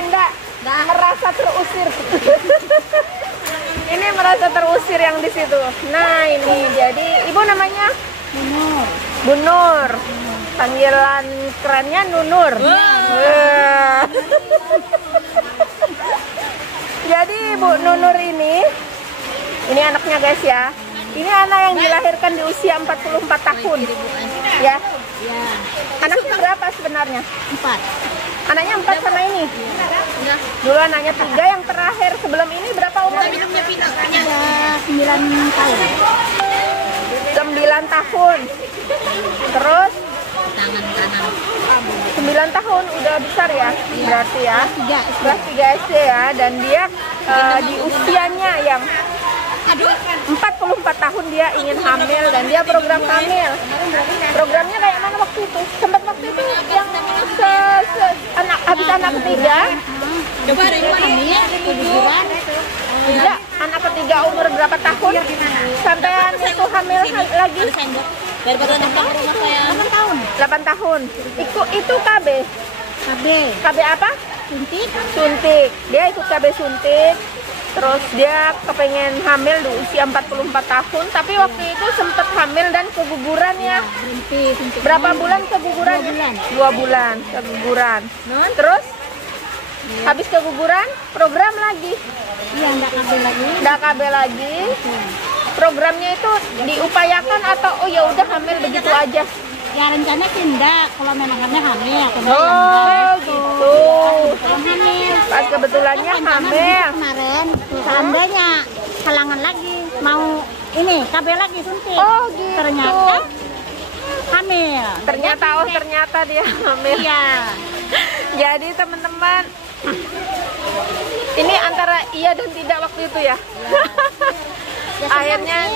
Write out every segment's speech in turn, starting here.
enggak. Merasa terusir. Ini merasa terusir yang di situ. Nah, ini jadi ibu namanya Nunur. Bu Nur. Panggilan kerennya Nunur. Wah. Jadi Bu Nunur ini anaknya guys ya. Ini anak yang dilahirkan di usia 44 tahun. Ya. Ya. Anaknya berapa sebenarnya? 4. Anaknya 4 sama ini. Dulu anaknya 3, yang terakhir sebelum ini berapa umurnya? Ada 9 tahun. 9 tahun. Terus Tangan kanan. 9 tahun udah besar ya, berarti ya. Kelas 3 SD ya, dan dia di usianya yang 44 tahun dia ingin hamil dan dia program hamil. Programnya kayak mana waktu itu? Sempat waktu itu yang habis anak ketiga. Coba ada yang keguguran. Ya, anak ketiga umur berapa tahun? Sampean itu hamil lagi? Dari baru datang ke rumah saya 8 tahun. 8 tahun. Itu KB. KB apa? Suntik. Suntik. Dia ikut KB suntik. Terus dia kepengen hamil di usia 44 tahun, tapi waktu itu sempat hamil dan keguguran ya. Berhenti suntik. Berapa bulan keguguran? 2 bulan keguguran. Terus habis keguguran program lagi. Iya, enggak KB lagi. Nggak KB lagi. Programnya itu diupayakan atau oh ya udah hamil begitu aja? Ya rencana sih enggak, kalau memang hamil. Oh gitu. Hamil. Pas kebetulannya hamil. Kemarin seandainya halangan lagi mau ini KB lagi suntik. Oh gitu. Ternyata hamil. Ternyata dia hamil. Iya. Jadi teman-teman, ini antara iya dan tidak waktu itu ya. Akhirnya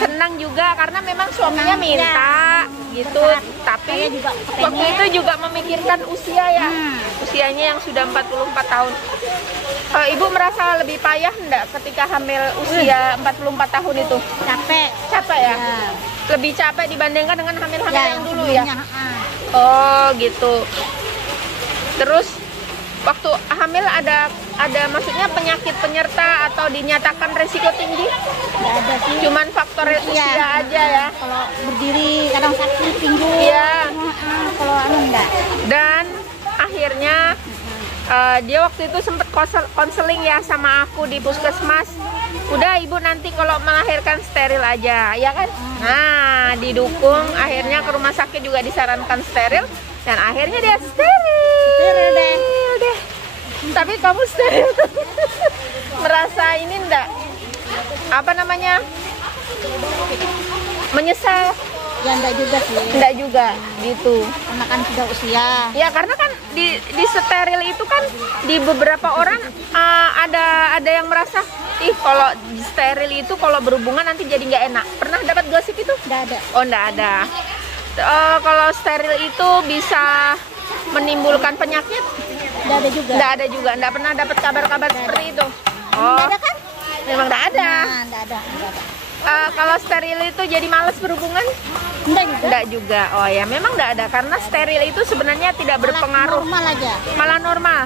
senang juga karena memang suaminya minta gitu, tapi waktu itu juga memikirkan usia ya, usianya yang sudah 44 tahun. Ibu merasa lebih payah enggak ketika hamil usia 44 tahun itu? Capek ya? Lebih capek dibandingkan dengan hamil-hamil yang dulu ya? Oh gitu. Terus waktu hamil ada maksudnya penyakit penyerta atau dinyatakan resiko tinggi? Nggak ada sih. Cuman faktor usia aja ya. Kalau berdiri kadang sakit pinggul. Iya. Kalau enggak. Dan akhirnya dia waktu itu sempat konseling ya sama aku di puskesmas. Udah ibu nanti kalau melahirkan steril aja, ya kan? Nah, didukung akhirnya ke rumah sakit juga disarankan steril dan akhirnya dia steril deh. Tapi kamu steril merasa ini enggak apa namanya menyesal? Ya enggak juga sih. Enggak juga gitu. Karena kan sudah usia. Ya karena kan di steril itu kan di beberapa orang ada yang merasa ih kalau di steril itu kalau berhubungan nanti jadi nggak enak. Pernah dapat gosip itu? Enggak ada. Oh enggak ada. Kalau steril itu bisa menimbulkan penyakit? Enggak ada juga. Enggak ada juga. Enggak pernah dapat kabar-kabar seperti itu. Oh. Enggak ada kan? Memang enggak ada. Nah, enggak ada. Kalau steril itu jadi malas berhubungan? Enggak juga. Enggak juga. Oh ya, memang enggak ada karena steril itu sebenarnya tidak berpengaruh. Normal aja. Malah normal.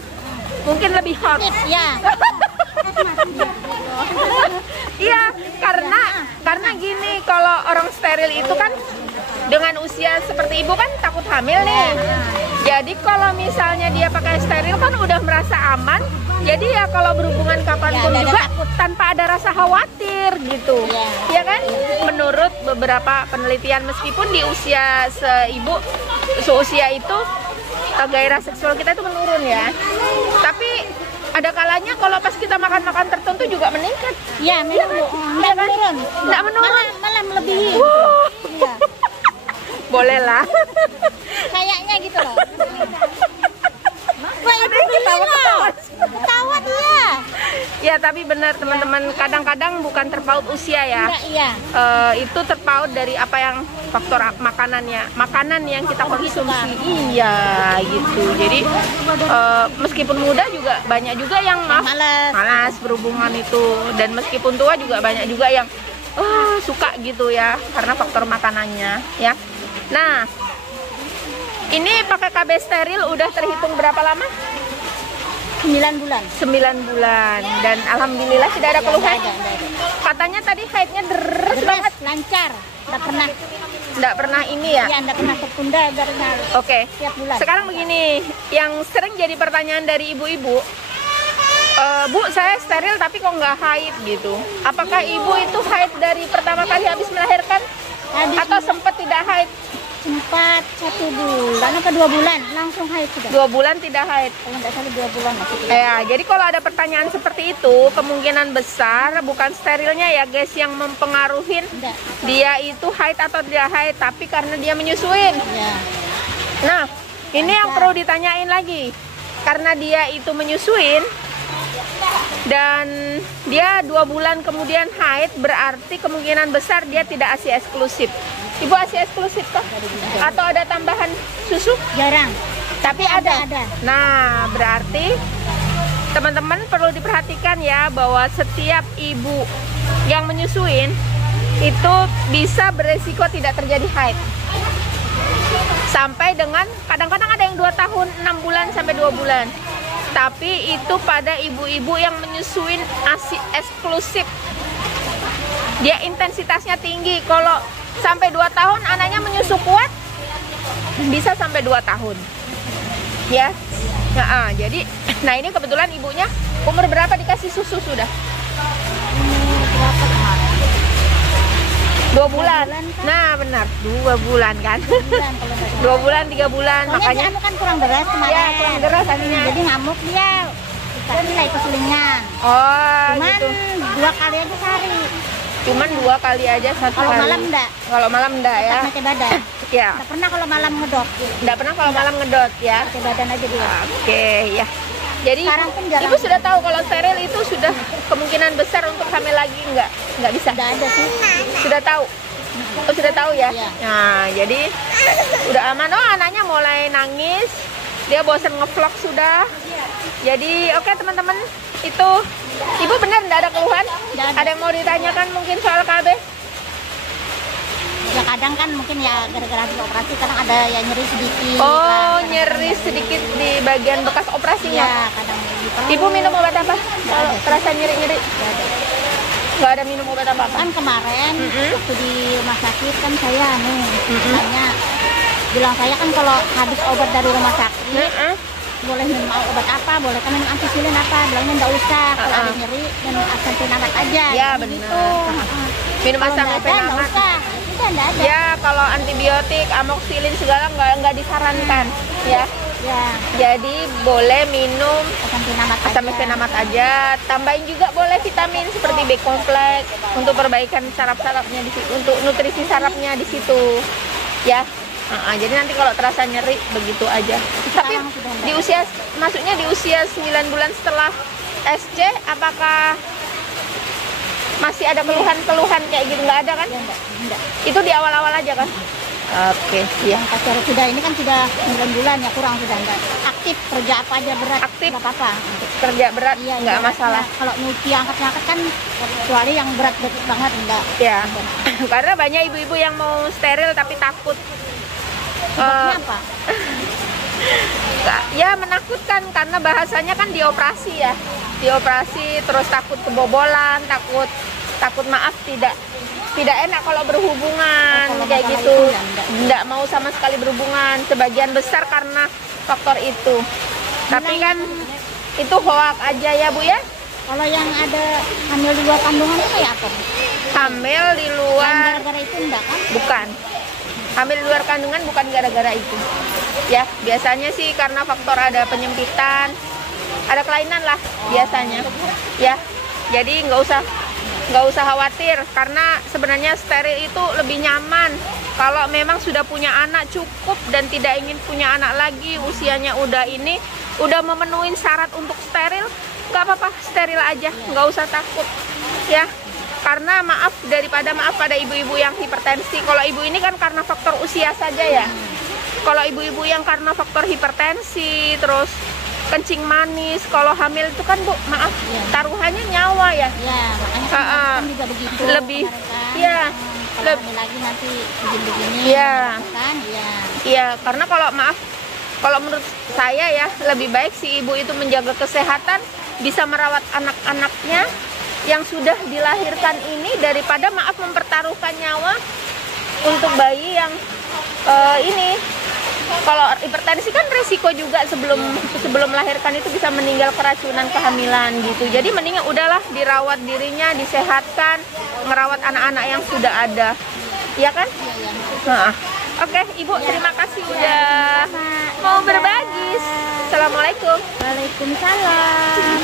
Mungkin lebih hot. Ya. Iya, karena gini, kalau orang steril itu kan dengan usia seperti ibu kan takut hamil nih. Jadi kalau misalnya dia pakai steril kan udah merasa aman. Jadi ya kalau berhubungan kapanpun ya, juga takut, tanpa ada rasa khawatir gitu. Ya kan? Menurut beberapa penelitian meskipun di usia seusia itu gairah seksual kita itu menurun ya. Tapi ada kalanya kalau pas kita makan-makan tertentu juga meningkat. Iya, memang enggak menurun. Enggak menurun. Malah melebihi. Iya. Boleh lah. Kayaknya gitu loh. Ada yang ketawa-ketawa. Ketawa dia. Ya tapi benar teman-teman, kadang-kadang bukan terpaut usia ya. Enggak, iya. Itu terpaut dari apa yang faktor makanannya, makanan yang kita konsumsi. Iya gitu. Jadi meskipun muda juga banyak juga yang malas berhubungan itu, dan meskipun tua juga banyak juga yang suka gitu ya karena faktor makanannya ya. Nah, ini pakai KB steril udah terhitung berapa lama? 9 bulan. 9 bulan dan alhamdulillah tidak ada keluhan. Nggak ada. Katanya tadi haidnya deres Terus banget. lancar, Nggak pernah ini ya? ya nggak pernah tertunda karena Oke. tiap bulan. Sekarang begini, yang sering jadi pertanyaan dari ibu-ibu, Bu, saya steril tapi kok nggak haid gitu. Apakah ibu itu haid dari pertama kali habis melahirkan? Atau sempat tidak haid? Sempat 1 bulan apa 2 bulan langsung haid sudah. 2 bulan tidak haid. Kalau nggak salah 2 bulan masih tidak. Ya, jadi kalau ada pertanyaan seperti itu, kemungkinan besar bukan sterilnya ya guys yang mempengaruhi Enggak. dia itu haid atau tidak haid, tapi karena dia menyusuin. Ya. Nah, ini yang perlu ditanyain lagi. Karena dia itu menyusuin dan dia 2 bulan kemudian haid, berarti kemungkinan besar dia tidak ASI eksklusif. Ibu ASI eksklusif kah? Atau ada tambahan susu? Jarang. Tapi ada. Ada. Nah, berarti teman-teman perlu diperhatikan ya bahwa setiap ibu yang menyusuin itu bisa beresiko tidak terjadi haid. Sampai dengan kadang-kadang ada yang 2 tahun, 6 bulan sampai 2 bulan. Tapi itu pada ibu-ibu yang menyusuin ASI eksklusif. Dia intensitasnya tinggi. Kalau sampai 2 tahun anaknya menyusu kuat, bisa sampai 2 tahun. Ya. Nah, jadi nah ini kebetulan ibunya umur berapa dikasih susu sudah? Berapa kemarin? 2 bulan. Kan? Nah, benar. 2 bulan kan? 2 bulan kalau nggak salah. 2 bulan, 3 bulan. Soalnya Makanya dia kan kurang deras kemarin. ya kurang deras artinya. Jadi ngamuk dia. Dikasih lah itu selingan. Oh, Cuman gitu. 2 kali aja sehari. Cuman 2 kali aja, 1 Kalau kali. malam enggak. Kalau malam enggak ya. Pakai badan. Ya. Nggak pernah kalau malam ngedok. Enggak pernah kalau malam ngedot ya. Pakai badan aja dia. Oke, ya. Jadi Sekarang pun jarang. ibu sudah tahu kalau steril itu sudah kemungkinan besar untuk hamil lagi enggak bisa. Udah ada sih. Sudah tahu. Oh, sudah tahu ya. Iya. Nah, jadi udah aman. Oh, anaknya mulai nangis. Dia bosan ngevlog sudah. Jadi, oke teman-teman, itu ibu benar enggak ada keluhan? Nggak ada. Ada yang mau ditanyakan mungkin soal KB? Ya kadang kan mungkin ya gara-gara habis operasi kadang ada ya nyeri sedikit. Oh, kadang nyeri sedikit di bagian bekas operasinya. Ya kadang di perut. Ibu minum obat apa? Kalau terasa nyeri-nyeri? Nggak ada. Nggak ada minum obat apa-apa? Kan kemarin Mm-mm. waktu di rumah sakit kan saya tanya bilang saya kan kalau habis obat dari rumah sakit Heeh. boleh minum obat apa, boleh kan minum ampicillin apa, bilangnya nggak usah, kalau ada nyeri minum asam fenamat aja. Ya, Gitu. benar. Minum Kalau asam nggak ada, nggak fenamat. usah. Udah nggak ada. Ya, kalau antibiotik, amoxicillin segala nggak disarankan, ya. Ya, Jadi boleh minum asam fenamat asam aja. fenamat aja. Tambahin juga boleh vitamin seperti B kompleks untuk perbaikan saraf-sarafnya di situ, untuk nutrisi sarafnya di situ, ya. Jadi nanti kalau terasa nyeri begitu aja. Tapi Sekarang sudah enggak. di usia, maksudnya di usia 9 bulan setelah SC, apakah masih ada keluhan-keluhan kayak gitu? Nggak ada kan? Ya, enggak. Itu di awal-awal aja kan? Oke, iya. Yang pacar sudah ini kan sudah 9 bulan ya kurang sudah enggak. Aktif kerja apa aja berat. Aktif. Nggak apa-apa. Kerja berat Iya, nggak iya. masalah. Nah, kalau nyuci angkat-angkat kan kecuali yang berat banget enggak. Ya, karena banyak ibu-ibu yang mau steril tapi takut. Sebabnya apa? Ya menakutkan karena bahasanya kan dioperasi ya, dioperasi terus takut kebobolan, takut maaf tidak enak kalau berhubungan Kalau kayak masalah gitu, itu enggak. nggak mau sama sekali berhubungan, sebagian besar karena faktor itu. Tapi kan itu hoak aja ya Bu ya. Kalau yang ada hamil di luar kandungan itu kayak apa? Hamil di Yang luar gara-gara itu enggak kan? bukan. Hamil di luar kandungan bukan gara-gara itu. Ya, biasanya sih karena faktor ada penyempitan, ada kelainan lah biasanya. Ya, jadi nggak usah khawatir karena sebenarnya steril itu lebih nyaman. Kalau memang sudah punya anak cukup dan tidak ingin punya anak lagi, usianya udah memenuhi syarat untuk steril, nggak apa-apa, steril aja, nggak usah takut. Ya. Karena maaf pada ibu-ibu yang hipertensi. Kalau ibu ini kan karena faktor usia saja ya. Kalau ibu-ibu yang karena faktor hipertensi, terus kencing manis, kalau hamil itu kan Bu, maaf, taruhannya nyawa ya. Ya, makanya kan juga begitu. Lebih, kemarin kan. ya, Kalau hamil lagi nanti begini-begini. Iya. Kan, iya. Iya, karena kalau maaf Kalau menurut saya ya, lebih baik si ibu itu menjaga kesehatan, bisa merawat anak-anaknya yang sudah dilahirkan ini, daripada maaf mempertaruhkan nyawa untuk bayi yang ini. Kalau hipertensi kan resiko juga, sebelum melahirkan itu bisa meninggal keracunan kehamilan gitu. Jadi mendingan udahlah dirawat dirinya, disehatkan, ngerawat anak-anak yang sudah ada, ya kan? Nah, oke, Ibu, terima kasih udah mau berbagi. Assalamualaikum. Waalaikumsalam.